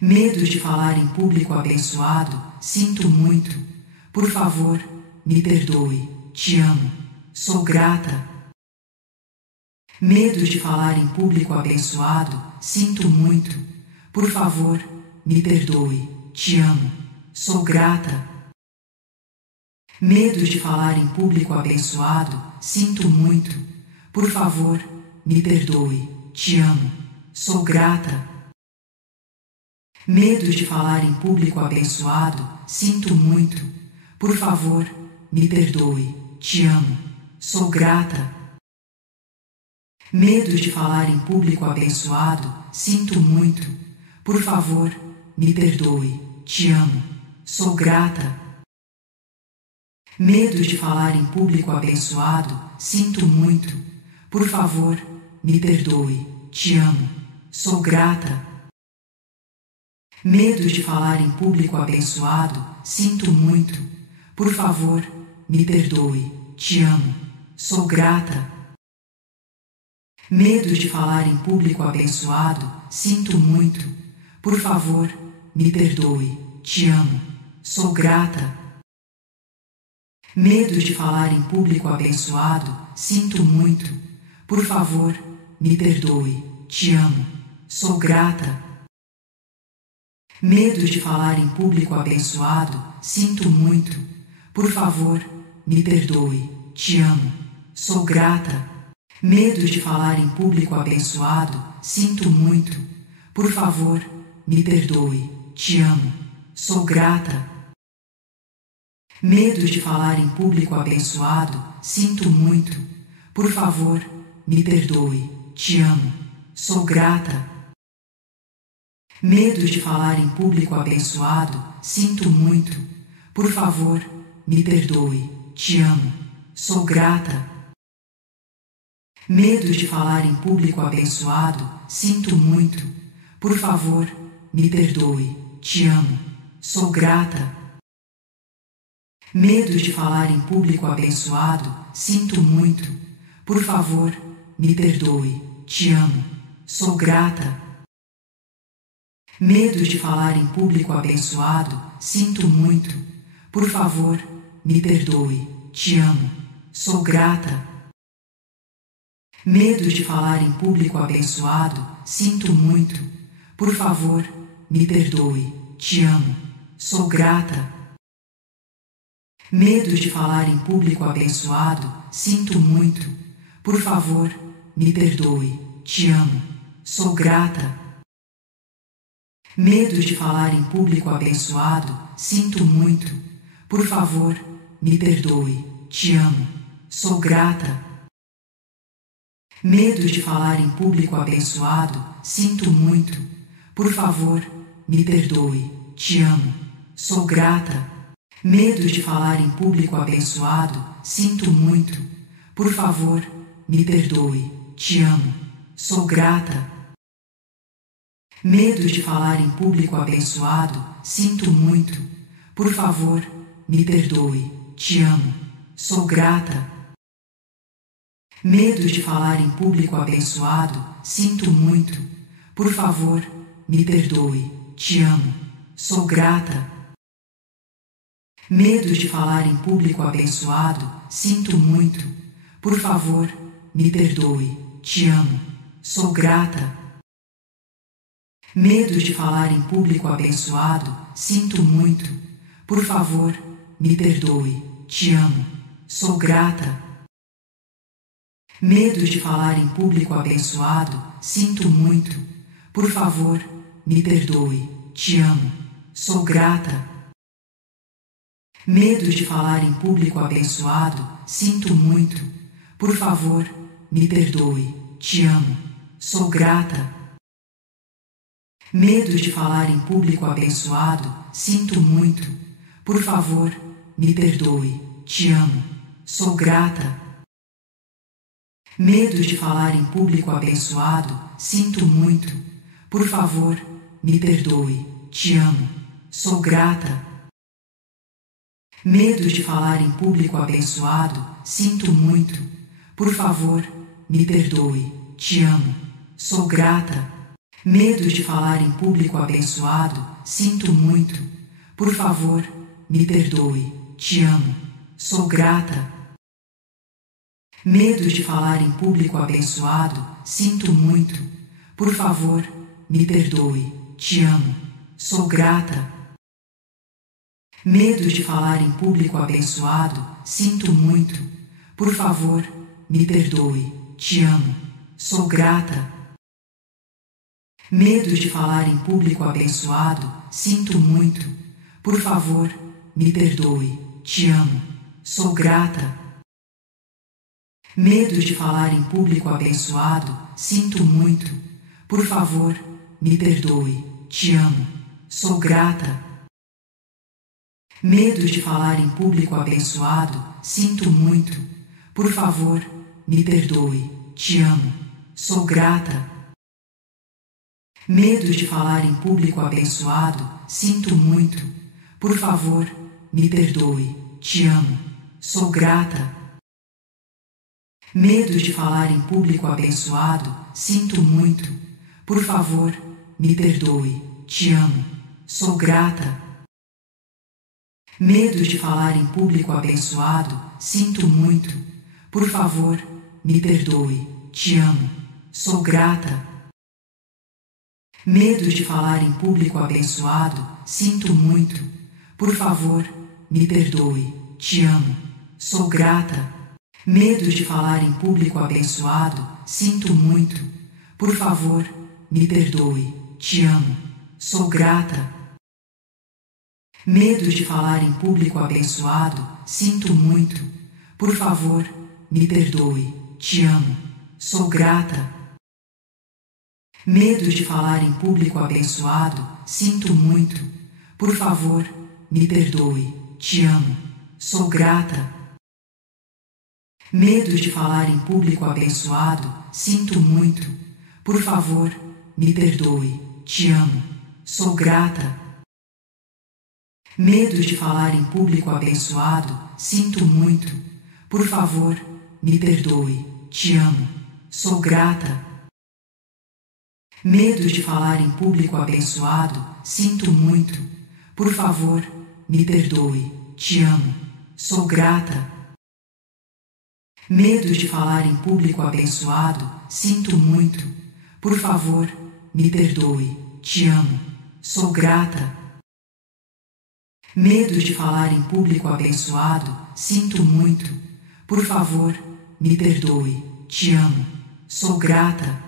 Medo de falar em público abençoado, sinto muito. Por favor, me perdoe. Te amo. Sou grata. Medo de falar em público abençoado, sinto muito. Por favor, me perdoe. Te amo. Sou grata. Medo de falar em público abençoado, sinto muito. Por favor, me perdoe. Te amo. Sou grata. Medo de falar em público abençoado, sinto muito. Por favor, me perdoe. Te amo. Sou grata. Medo de falar em público abençoado, sinto muito. Por favor, me perdoe. Te amo. Sou grata. Medo de falar em público abençoado, sinto muito. Por favor, me perdoe. Te amo. Sou grata. Medo de falar em público abençoado, sinto muito. Por favor, me perdoe. Te amo. Sou grata. Medo de falar em público abençoado, sinto muito. Por favor, me perdoe. Te amo. Sou grata. Medo de falar em público abençoado, sinto muito. Por favor, me perdoe. Te amo. Sou grata. Medo de falar em público abençoado, sinto muito. Por favor, me perdoe. Te amo. Sou grata. Medo de falar em público abençoado, sinto muito. Por favor, me perdoe. Te amo. Sou grata. Medo de falar em público abençoado, sinto muito. Por favor, me perdoe. Te amo. Sou grata. Medo de falar em público abençoado, sinto muito. Por favor, me perdoe. Te amo. Sou grata. Medo de falar em público abençoado, sinto muito. Por favor, me perdoe. Te amo. Sou grata. Medo de falar em público abençoado, sinto muito. Por favor, me perdoe. Te amo. Sou grata. Medo de falar em público abençoado, sinto muito. Por favor, me perdoe. Te amo. Sou grata. Medo de falar em público abençoado, sinto muito. Por favor, me perdoe. Te amo. Sou grata. Medo de falar em público abençoado, sinto muito. Por favor, me perdoe. Te amo. Sou grata. Medo de falar em público abençoado, sinto muito. Por favor, me perdoe. Te amo. Sou grata. Medo de falar em público abençoado, sinto muito. Por favor, me perdoe. Te amo. Sou grata. Medo de falar em público abençoado, sinto muito. Por favor, me perdoe. Te amo. Sou grata. Medo de falar em público abençoado, sinto muito. Por favor, me perdoe. Te amo. Sou grata. Medo de falar em público abençoado, sinto muito. Por favor, me perdoe. Te amo. Sou grata. Medo de falar em público abençoado, sinto muito. Por favor, me perdoe. Te amo. Sou grata. Medo de falar em público abençoado, sinto muito. Por favor, me perdoe. Te amo. Sou grata. Medo de falar em público abençoado, sinto muito. Por favor, me perdoe. Te amo. Sou grata. Medo de falar em público abençoado, sinto muito. Por favor, me perdoe. Te amo. Sou grata. Medo de falar em público abençoado, sinto muito. Por favor, me perdoe. Te amo. Sou grata. Medo de falar em público abençoado, sinto muito. Por favor, me perdoe. Te amo. Sou grata. Medo de falar em público abençoado, sinto muito. Por favor, me perdoe. Te amo. Sou grata. Medo de falar em público abençoado, sinto muito. Por favor, me perdoe. Te amo. Sou grata. Medo de falar em público abençoado, sinto muito. Por favor, me perdoe. Te amo. Sou grata. Medo de falar em público abençoado, sinto muito. Por favor, me perdoe. Te amo. Sou grata. Medo de falar em público abençoado, sinto muito. Por favor, me perdoe. Te amo. Sou grata. Medo de falar em público abençoado, sinto muito. Por favor, me perdoe. Te amo. Sou grata. Medo de falar em público abençoado, sinto muito. Por favor, me perdoe. Te amo. Sou grata. Medo de falar em público abençoado, sinto muito. Por favor, me perdoe. Te amo. Sou grata. Medo de falar em público abençoado, sinto muito. Por favor, me perdoe. Te amo. Sou grata. Medo de falar em público abençoado, sinto muito. Por favor, me perdoe. Te amo. Sou grata. Medo de falar em público abençoado, sinto muito. Por favor, me perdoe. Te amo. Sou grata. Medo de falar em público abençoado, sinto muito. Por favor, me perdoe. Te amo. Sou grata. Medo de falar em público abençoado, sinto muito. Por favor, me perdoe. Te amo. Sou grata. Medo de falar em público abençoado, sinto muito. Por favor, me perdoe. Te amo. Sou grata. Medo de falar em público abençoado, sinto muito. Por favor, me perdoe. Te amo. Sou grata. Medo de falar em público abençoado, sinto muito. Por favor, me perdoe. Te amo. Sou grata. Medo de falar em público abençoado, sinto muito. Por favor, me perdoe. Te amo. Sou grata. Medo de falar em público abençoado, sinto muito. Por favor, me perdoe. Te amo. Sou grata. Medo de falar em público abençoado, sinto muito. Por favor, me perdoe. Te amo. Sou grata.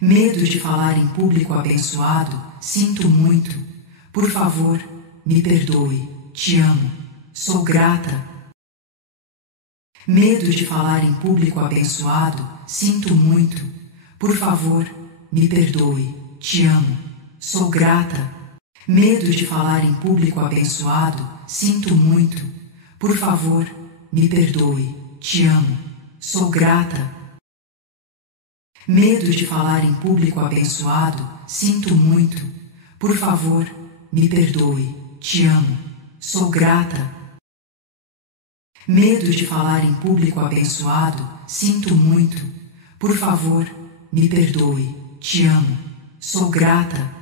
Medo de falar em público abençoado, sinto muito. Por favor, me perdoe. Te amo. Sou grata. Medo de falar em público abençoado, sinto muito. Por favor, me perdoe. Te amo. Sou grata. Medo de falar em público abençoado, sinto muito. Por favor, me perdoe. Te amo. Sou grata. Medo de falar em público abençoado, sinto muito. Por favor, me perdoe. Te amo. Sou grata. Medo de falar em público abençoado, sinto muito. Por favor, me perdoe. Te amo. Sou grata.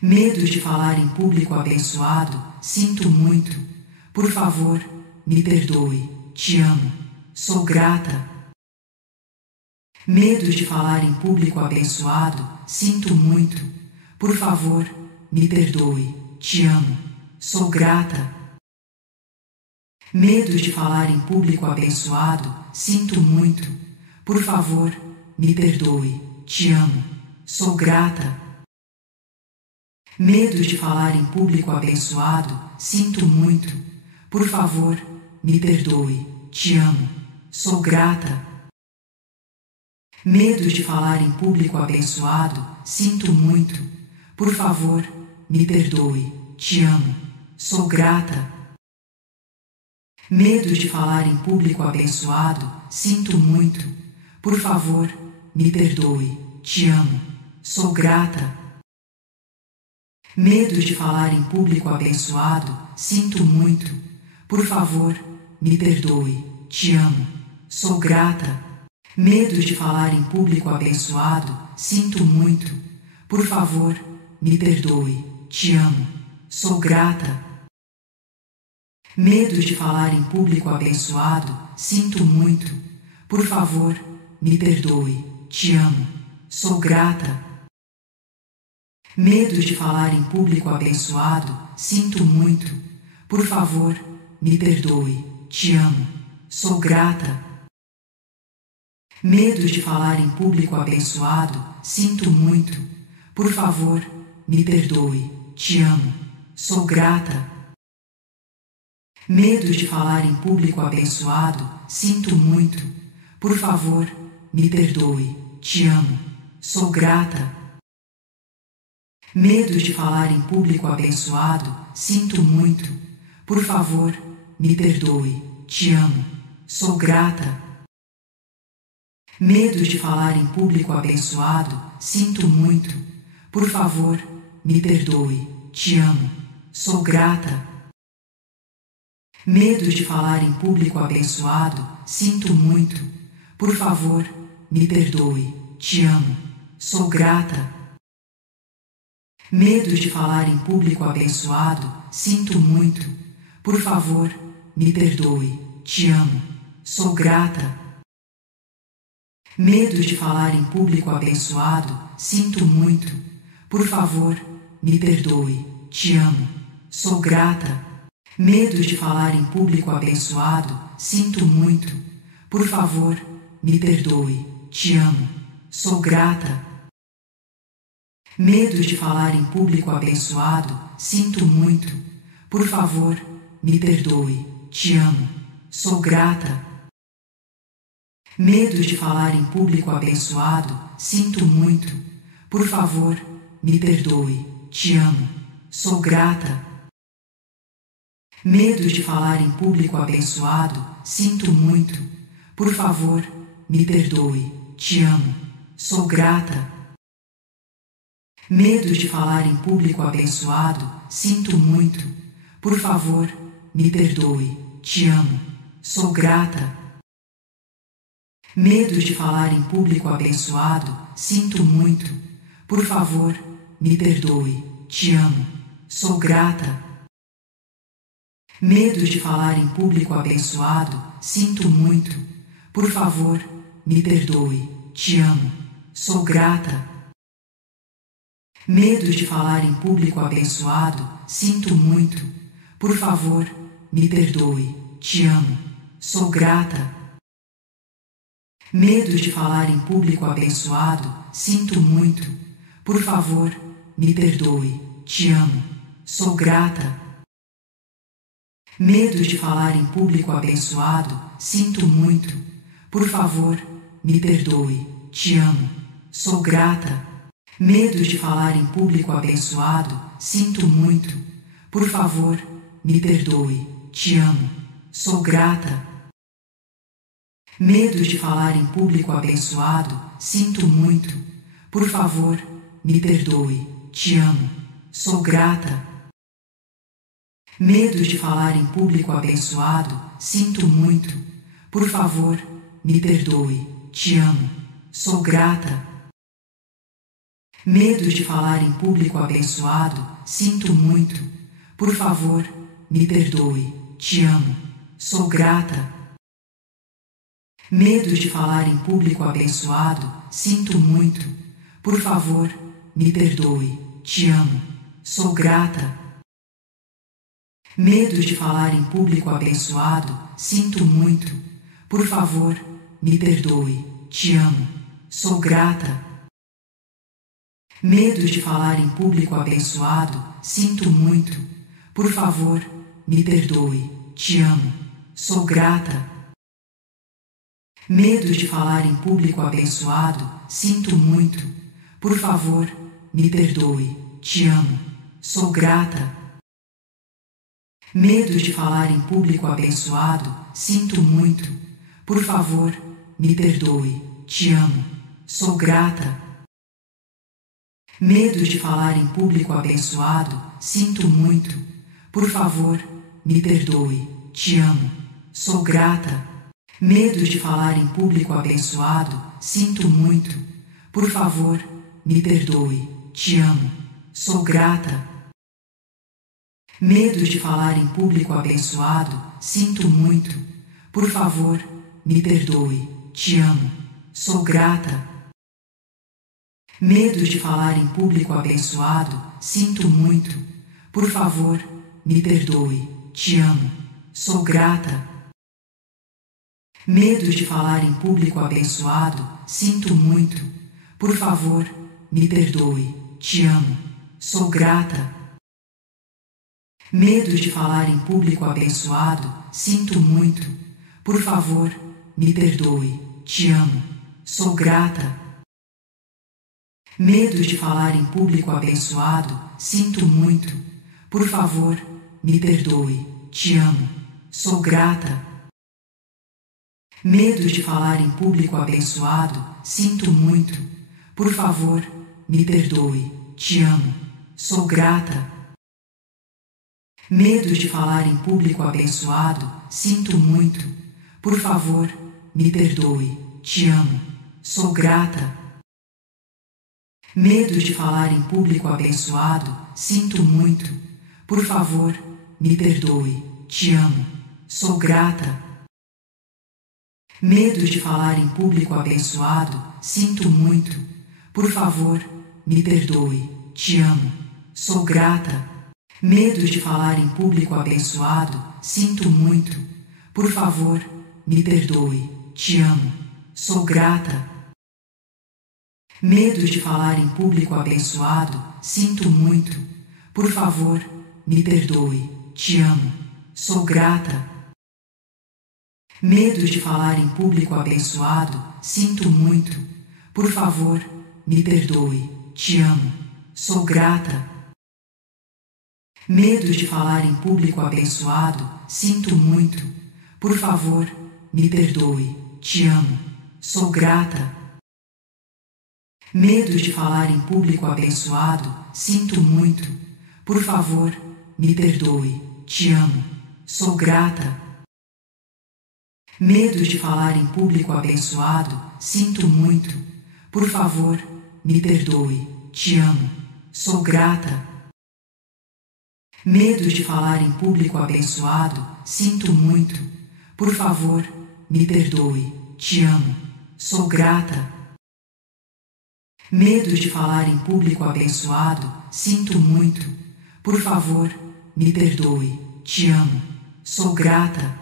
Medo de falar em público abençoado, sinto muito. Por favor, me perdoe. Te amo. Sou grata. Medo de falar em público abençoado, sinto muito. Por favor, me perdoe. Te amo. Sou grata. Medo de falar em público abençoado, sinto muito. Por favor, me perdoe. Te amo. Sou grata. Medo de falar em público abençoado, sinto muito. Por favor, me perdoe. Te amo. Sou grata. Medo de falar em público abençoado, sinto muito. Por favor, me perdoe. Te amo. Sou grata. Medo de falar em público abençoado, sinto muito. Por favor, me perdoe. Te amo. Sou grata. Medo de falar em público abençoado, sinto muito. Por favor, me perdoe. Te amo. Sou grata. Medo de falar em público abençoado, sinto muito. Por favor, me perdoe. Te amo. Sou grata. Medo de falar em público abençoado, sinto muito. Por favor, me perdoe. Te amo. Sou grata. Medo de falar em público abençoado, sinto muito. Por favor, me perdoe. Te amo. Sou grata. Medo de falar em público abençoado, sinto muito. Por favor, me perdoe. Te amo. Sou grata. Medo de falar em público abençoado, sinto muito. Por favor, me perdoe. Te amo. Sou grata. Medo de falar em público abençoado, sinto muito. Por favor, me perdoe. Te amo. Sou grata. Medo de falar em público abençoado, sinto muito. Por favor, me perdoe. Te amo. Sou grata. Medo de falar em público abençoado, sinto muito. Por favor, me perdoe. Te amo. Sou grata. Medo de falar em público abençoado, sinto muito. Por favor, me perdoe. Te amo. Sou grata. Medo de falar em público abençoado, sinto muito. Por favor, me perdoe. Te amo. Sou grata. Medo de falar em público abençoado, sinto muito. Por favor, me perdoe. Te amo. Sou grata. Medo de falar em público abençoado, sinto muito. Por favor, me perdoe. Te amo. Sou grata. Medo de falar em público abençoado, sinto muito. Por favor, me perdoe. Te amo. Sou grata. Medo de falar em público abençoado, sinto muito. Por favor, me perdoe. Te amo. Sou grata. Medo de falar em público abençoado, sinto muito. Por favor, me perdoe. Te amo. Sou grata. Medo de falar em público abençoado, sinto muito. Por favor, me perdoe. Te amo. Sou grata. Medo de falar em público abençoado, sinto muito. Por favor, me perdoe. Te amo. Sou grata. Medo de falar em público abençoado, sinto muito. Por favor, me perdoe. Te amo. Sou grata. Medo de falar em público abençoado, sinto muito. Por favor, me perdoe. Te amo. Sou grata. Medo de falar em público abençoado, sinto muito. Por favor, me perdoe. Te amo. Sou grata. Medo de falar em público abençoado, sinto muito. Por favor, me perdoe. Te amo. Sou grata. Medo de falar em público abençoado, sinto muito. Por favor, me perdoe. Te amo. Sou grata. Medo de falar em público abençoado, sinto muito. Por favor, me perdoe. Te amo. Sou grata. Medo de falar em público abençoado, sinto muito. Por favor, me perdoe. Te amo. Sou grata. Medo de falar em público abençoado, sinto muito. Por favor, me perdoe. Te amo. Sou grata. Medo de falar em público abençoado, sinto muito. Por favor, me perdoe. Te amo. Sou grata. Medo de falar em público abençoado, sinto muito. Por favor, me perdoe. Te amo. Sou grata. Medo de falar em público abençoado, sinto muito. Por favor, me perdoe. Te amo. Sou grata. Medo de falar em público abençoado, sinto muito. Por favor, me perdoe. Te amo. Sou grata. Medo de falar em público abençoado, sinto muito. Por favor, me perdoe. Te amo. Sou grata. Medo de falar em público abençoado, sinto muito. Por favor, me perdoe, te amo, sou grata. Medo de falar em público abençoado, sinto muito. Por favor, me perdoe, te amo, sou grata. Medo de falar em público abençoado, sinto muito. Por favor, me perdoe, te amo, sou grata. Medo de falar em público abençoado, sinto muito. Por favor, me perdoe, te amo, sou grata. Medo de falar em público abençoado, sinto muito. Por favor, me perdoe, te amo, sou grata. Medo de falar em público abençoado, sinto muito. Por favor, me perdoe, te amo, sou grata. Medo de falar em público abençoado, sinto muito. Por favor, me perdoe, te amo, sou grata. Medo de falar em público abençoado, sinto muito. Por favor, me perdoe, te amo, sou grata. Medo de falar em público abençoado, sinto muito. Por favor, me perdoe, te amo, sou grata. Medo de falar em público abençoado, sinto muito. Por favor, me perdoe, te amo, sou grata. Medo de falar em público abençoado, sinto muito. Por favor, me perdoe, te amo, sou grata. Medo de falar em público abençoado, sinto muito. Por favor, me perdoe, te amo, sou grata. Medo de falar em público abençoado, sinto muito. Por favor, me perdoe, te amo, sou grata. Medo de falar em público abençoado, sinto muito. Por favor, me perdoe, te amo, sou grata. Medo de falar em público abençoado, sinto muito. Por favor, me perdoe, te amo, sou grata. Medo de falar em público abençoado, sinto muito. Por favor, me perdoe, te amo, sou grata. Medo de falar em público abençoado, sinto muito. Por favor, me perdoe, te amo, sou grata. Medo de falar em público abençoado, sinto muito. Por favor, me perdoe, te amo, sou grata.